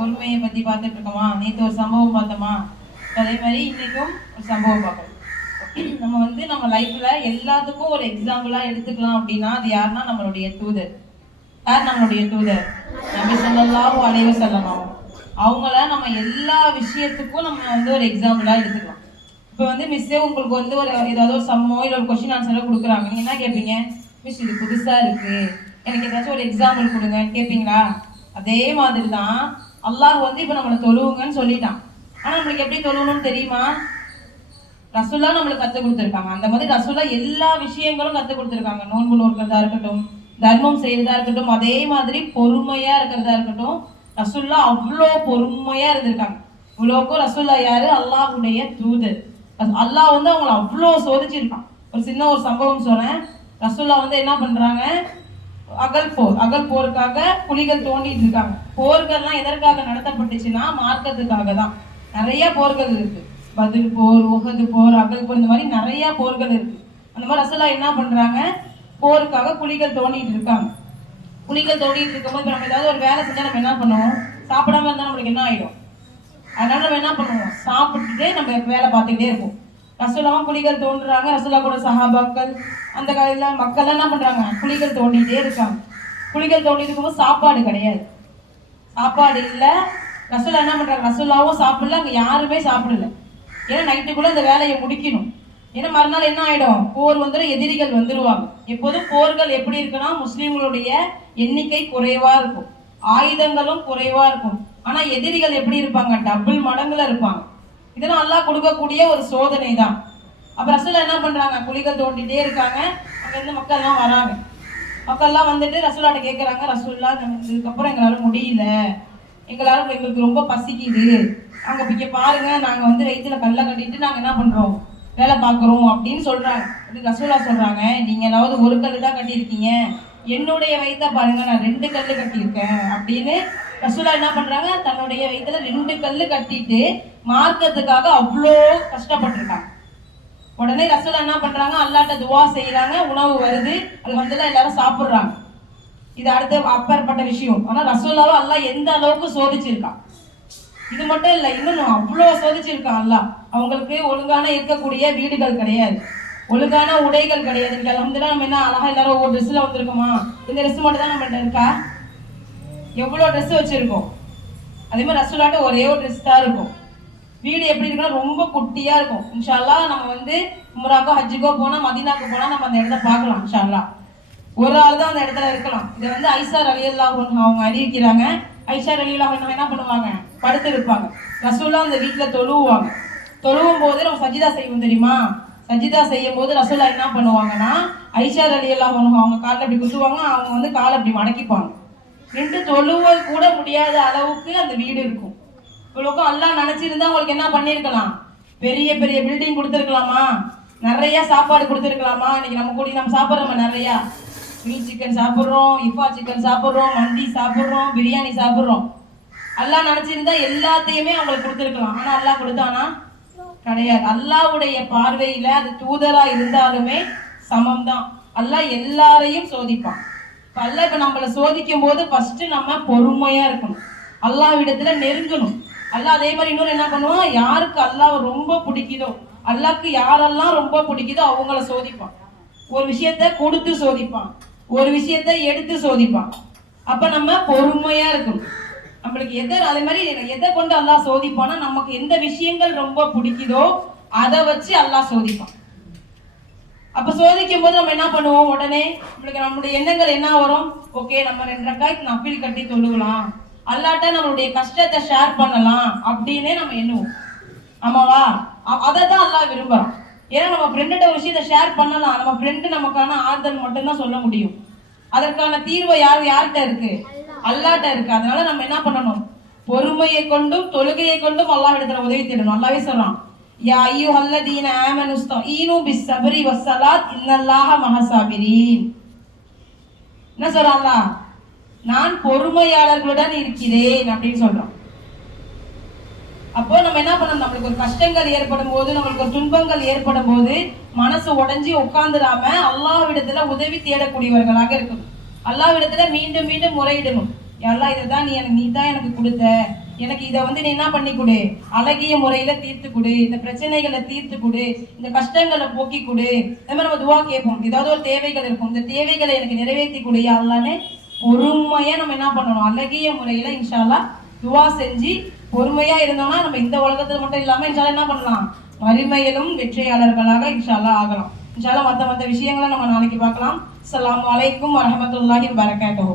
பொறுமையை பற்றி பார்த்துட்டு இருக்கோமா, நேற்று ஒரு சம்பவம் பார்த்தோமா, அதே மாதிரி இன்னைக்கும் ஒரு சம்பவம் பார்க்கணும். நம்ம வந்து நம்ம லைஃப்ல எல்லாத்துக்கும் ஒரு எக்ஸாம்பிளா எடுத்துக்கலாம் அப்படின்னா அது யாருன்னா நம்மளுடைய தூதர். யார் நம்மளுடைய தூதர்? நபி ஸல்லல்லாஹு அலைஹி வஸல்லம். அவங்கள நம்ம எல்லா விஷயத்துக்கும் நம்ம வந்து ஒரு எக்ஸாம்பிளா எடுத்துக்கலாம். இப்போ வந்து மிஸ்ஸே உங்களுக்கு வந்து ஒரு ஏதாவது ஒரு சம்மோ இல்லை ஒரு கொஸ்டின் ஆன்சரோ கொடுக்குறாங்க. நீங்க என்ன கேட்பீங்க? மிஸ் இது புதுசா இருக்கு, எனக்கு ஏதாச்சும் ஒரு எக்ஸாம்பிள் கொடுங்க கேட்பீங்களா? அதே மாதிரி தான் அல்லாஹ் வந்து இப்போ நம்மளை தொழுவுங்கன்னு சொல்லிட்டான். ஆனால் நம்மளுக்கு எப்படி தொழுவணும்னு தெரியுமா? ரசூல்லா நம்மளுக்கு கற்றுக் கொடுத்துருக்காங்க. அந்த மாதிரி ரசூல்லா எல்லா விஷயங்களும் கற்றுக் கொடுத்துருக்காங்க. நோன்பு நோக்கிறதா இருக்கட்டும், தர்மம் செய்யறதா இருக்கட்டும், அதே மாதிரி பொறுமையா இருக்கிறதா இருக்கட்டும். ரசூல்லா அவ்வளோ பொறுமையா இருந்திருக்காங்க. இவ்வளோக்கும் ரசூல்லா யாரு? அல்லாஹ்வுடைய தூதர். அல்லாஹ் வந்து அவங்களை அவ்வளோ சோதிச்சிருக்கான். ஒரு சின்ன ஒரு சம்பவம் சொன்னேன். ரசூல்லா வந்து என்ன பண்றாங்க, அகல் போருக்காக குழிகள் தோண்டிட்டு இருக்காங்க. போர்கள்லாம் எதற்காக நடத்தப்பட்டுச்சுன்னா மார்க்கத்துக்காக தான். நிறைய போர்கள் இருக்கு. பத்ர் போர், உஹது போர், அகல் போர், இந்த மாதிரி நிறைய போர்கள் இருக்கு. அந்த மாதிரி ரசூல்லா என்ன பண்றாங்க, போருக்காக குழிகள் தோண்டிட்டு இருக்காங்க. குழிகள் தோண்டிட்டு இருக்கும்போது நம்ம ஏதாவது ஒரு வேலை செஞ்சா நம்ம என்ன பண்ணுவோம்? சாப்பிடாம இருந்தா நம்மளுக்கு என்ன ஆயிடும்? அதனால நம்ம என்ன பண்ணுவோம்? சாப்பிட்டுட்டே நம்ம வேலை பார்த்துக்கிட்டே இருப்போம். ரசூலாவும் குழிகள் தோண்டுறாங்க. ரசூலா கூட சஹாபாக்கள் அந்த காலையில மக்கள் என்ன பண்றாங்க? குழிகள் தோண்டிட்டே இருக்காங்க. குழிகள் தோண்டிட்டு இருக்கும்போது சாப்பாடு கிடையாது, சாப்பாடு இல்லை. ரசூலா என்ன பண்றாங்க? ரசூலாவும் சாப்பிடல, அங்க யாருமே சாப்பிடல. ஏன்னா நைட்டுக்குள்ள இந்த வேலையை முடிக்கணும். ஏன்னா மறுநாள் என்ன ஆயிடும்? போர் வந்துடும், எதிரிகள் வந்துருவாங்க. எப்போதும் போர்கள் எப்படி இருக்குன்னா முஸ்லீம்களுடைய எண்ணிக்கை குறைவா இருக்கும், ஆயுதங்களும் குறைவா இருக்கும். ஆனா எதிரிகள் எப்படி இருப்பாங்க? டபுள் மடங்குல இருப்பாங்க. இதெல்லாம் அல்லாஹ் கொடுக்கக்கூடிய ஒரு சோதனை தான். அப்ப ரசூலா என்ன பண்றாங்க? குழிகள் தோண்டிட்டே இருக்காங்க. அங்க இருந்து மக்கள் எல்லாம் வராங்க. மக்கள் எல்லாம் வந்துட்டு ரசூலாட்ட கேட்கறாங்க, ரசூல்லா இதுக்கப்புறம் எங்களால முடியல, எங்களுக்கு ரொம்ப பசிக்குது, அங்க இங்க பாருங்க, நாங்க வந்து வயிற்றுல கல்லை கட்டிட்டு நாங்க என்ன பண்றோம், வேலை பார்க்குறோம் அப்படின்னு சொல்றாங்க. ரசூலா சொல்றாங்க, நீங்க ஏதாவது ஒரு கல் தான் கட்டியிருக்கீங்க, என்னுடைய வயிற்ற பாருங்க, நான் 2 கல் கட்டியிருக்கேன் அப்படின்னு ரசூலா என்ன பண்றாங்க? தன்னுடைய வயிற்றுல 2 கல் கட்டிட்டு மார்க்கத்துக்காக அவ்வளோ கஷ்டப்பட்டிருக்காங்க. உடனே ரசூலா என்ன பண்றாங்க? அல்லாட்ட துவா செய்யறாங்க. உணவு வருது, அது வந்தெல்லாம் எல்லாரும் சாப்பிடுறாங்க. இது அடுத்த அப்பேற்பட்ட விஷயம். ஆனா ரசூலாவை அல்லாஹ் எந்த அளவுக்கு சோதிச்சிருக்கான். இது மட்டும் இல்லை, இன்னும் அவ்வளோ சோதிச்சிருக்கான் அல்லாஹ். அவங்களுக்கு ஒழுங்கான இருக்கக்கூடிய வீடுகள் கிடையாது, ஒழுங்கான உடைகள் கிடையாது. அல்ஹம்துலில்லாஹ் நம்ம என்ன அழகா எல்லாரும் ஒவ்வொரு ட்ரெஸ்ல வந்திருக்கோமா? இந்த ட்ரெஸ் மட்டும் தான் நம்மகிட்ட இருக்கா? எவ்வளோ ட்ரெஸ் வச்சிருக்கோம். அதே மாதிரி ரசூலாட்ட ஒரே ஒரு ட்ரெஸ் தான் இருக்கும். வீடு எப்படி இருக்குன்னா ரொம்ப குட்டியா இருக்கும். இன்ஷா அல்லாஹ் நம்ம வந்து உம்ராக்கோ ஹஜ்ஜுக்கோ போனா, மதீனாக்கு போனா நம்ம அந்த இடத்த பார்க்கலாம். இன்ஷா அல்லாஹ் ஒரு ஆள் தான் அந்த இடத்துல இருக்கலாம். இதை வந்து ஐஷா ரலியல்லாஹு அன்ஹா அவங்க அறிவிக்கிறாங்க. ஐஷா ரலியல்லாஹு அன்ஹா என்ன பண்ணுவாங்க? படுத்து இருப்பாங்க. ரசூலா அந்த வீட்டுல தொழுவாங்க. தொழுவும் போது நம்ம சஜிதா செய்வோம் தெரியுமா? சஜிதா செய்யும் போது ரசூலா என்ன பண்ணுவாங்கன்னா, ஐஷா ரலியல்லாஹு அன்ஹா அவங்க காலில் அப்படி குத்துவாங்க. அவங்க வந்து காலை அப்படி மடக்கிப்பாங்க. நின்று தொழுவல் கூட முடியாத அளவுக்கு அந்த வீடு இருக்கும். இவ்வளோக்கும் அல்லாஹ் நினைச்சிருந்தா உங்களுக்கு என்ன பண்ணிருக்கலாம்? பெரிய பெரிய பில்டிங் கொடுத்துருக்கலாமா, நிறைய சாப்பாடு கொடுத்துருக்கலாமா. இன்னைக்கு நம்ம சாப்பிட்றோம், நிறையா கிரில் சிக்கன் சாப்பிட்றோம், இஃபா சிக்கன் சாப்பிட்றோம், மந்தி சாப்பிட்றோம், பிரியாணி சாப்பிட்றோம். அல்லாஹ் நினைச்சிருந்தா எல்லாத்தையுமே அவங்களுக்கு கொடுத்துருக்கலாம். ஆனா அல்லாஹ் கொடுத்தானா? கிடையாது. அல்லாஹ்வுடைய பார்வையில அது தூதரா இருந்தாலுமே சமம் தான். அல்லாஹ் எல்லாரையும் சோதிப்பான். அல்லாஹ் இப்ப நம்மளை சோதிக்கும் போது ஃபர்ஸ்ட் நம்ம பொறுமையா இருக்கணும், அல்லாஹ்விடத்துல நெருங்கணும். அல்லாஹ் அதே மாதிரி இன்னொரு என்ன பண்ணுவான்? யாருக்கு அல்லாஹ் ரொம்ப பிடிக்குதோ, அல்லாஹ்க்கு யாரெல்லாம் ரொம்ப பிடிக்குதோ அவங்கள சோதிப்பான். ஒரு விஷயத்த கொடுத்து சோதிப்பான், ஒரு விஷயத்த எடுத்து சோதிப்பான். அப்ப நம்ம பொறுமையா இருக்கணும். நம்மளுக்கு அதே மாதிரி எதை கொண்டு அல்லாஹ் சோதிப்பான்னா, நமக்கு எந்த விஷயங்கள் ரொம்ப பிடிக்குதோ அதை வச்சு அல்லாஹ் சோதிப்பான். அப்ப சோதிக்கும் போது நம்ம என்ன பண்ணுவோம்? உடனே நம்மளுடைய எண்ணங்கள் என்ன வரும்? ஓகே, நம்ம 2 ரக்காத் நஃபில் கட்டி தொழுகலாம், அல்லாட்ட நம்மளுடைய கஷ்டத்தை ஷேர் பண்ணலாம் அப்படின்னே நம்ம எண்ணுவோம். ஆமாவா? அதை தான் அல்லாஹ் விரும்புறான். ஏன்னா நம்ம ஃப்ரெண்ட்ட ஒரு விஷயத்தை ஷேர் பண்ணலாம், நம்ம ஃப்ரெண்டு நமக்கான ஆறுதல் மட்டும்தான் சொல்ல முடியும். அதற்கான தீர்வு யார்கிட்ட இருக்கு? அல்லாட்ட இருக்கு. அதனால நம்ம என்ன பண்ணணும்? பொறுமையை கொண்டும் தொழுகையை கொண்டும் அல்லாஹ் இடத்துல உதவி தேடணும். அல்லாஹ்வே சொல்றான், யா அய்யுஹல்லதீன ஆமனு ஸ்தஈனு பிஸ்ஸப்ரி வஸ்ஸலாத் இன்னல்லாஹ மஹஸாபிரீன். என்ன சொல்றாங்க? நான் பொறுமையாளர்களுடன் இருக்கிறேன் அப்படின்னு சொல்றான். அப்போ நம்ம என்ன பண்ணணும்? நம்மளுக்கு ஒரு கஷ்டங்கள் ஏற்படும் போது, நம்மளுக்கு ஒரு துன்பங்கள் ஏற்படும் போது மனசு உடைஞ்சி உட்கார்ந்துடாம அல்லாஹ்விடத்துல உதவி தேடக்கூடியவர்களாக இருக்கணும். அல்லாஹ்விடத்துல மீண்டும் மீண்டும் முறையிடணும். அல்லாஹ் இதை தான் நீ தான் எனக்கு கொடுத்த, எனக்கு இதை வந்து நீ என்ன பண்ணி கொடு, அழகிய முறையில தீர்த்து கொடு, இந்த பிரச்சனைகளை தீர்த்து கொடு, இந்த கஷ்டங்களை போக்கி கொடு. அது மாதிரி நம்ம துவா கேட்போம். ஏதாவது ஒரு தேவைகள் இருக்கும், இந்த தேவைகளை எனக்கு நிறைவேற்றி கொடு யா அல்லாஹ்னு பொறுமையா நம்ம என்ன பண்ணணும், அழகிய முறையில இன்ஷா அல்லாஹ் துவா செஞ்சு பொறுமையா இருந்தோம்னா நம்ம இந்த உலகத்துல மட்டும் இல்லாம இன்ஷா அல்லாஹ் என்ன பண்ணலாம், மறுமையிலும் வெற்றியாளர்களாக இன்ஷா அல்லாஹ் ஆகலாம். இன்ஷா அல்லாஹ் மற்ற விஷயங்களை நம்ம நாளைக்கு பார்க்கலாம். அஸ்ஸலாமு அலைக்கும் வரஹ்மத்துல்லாஹி வபரகாத்துஹு.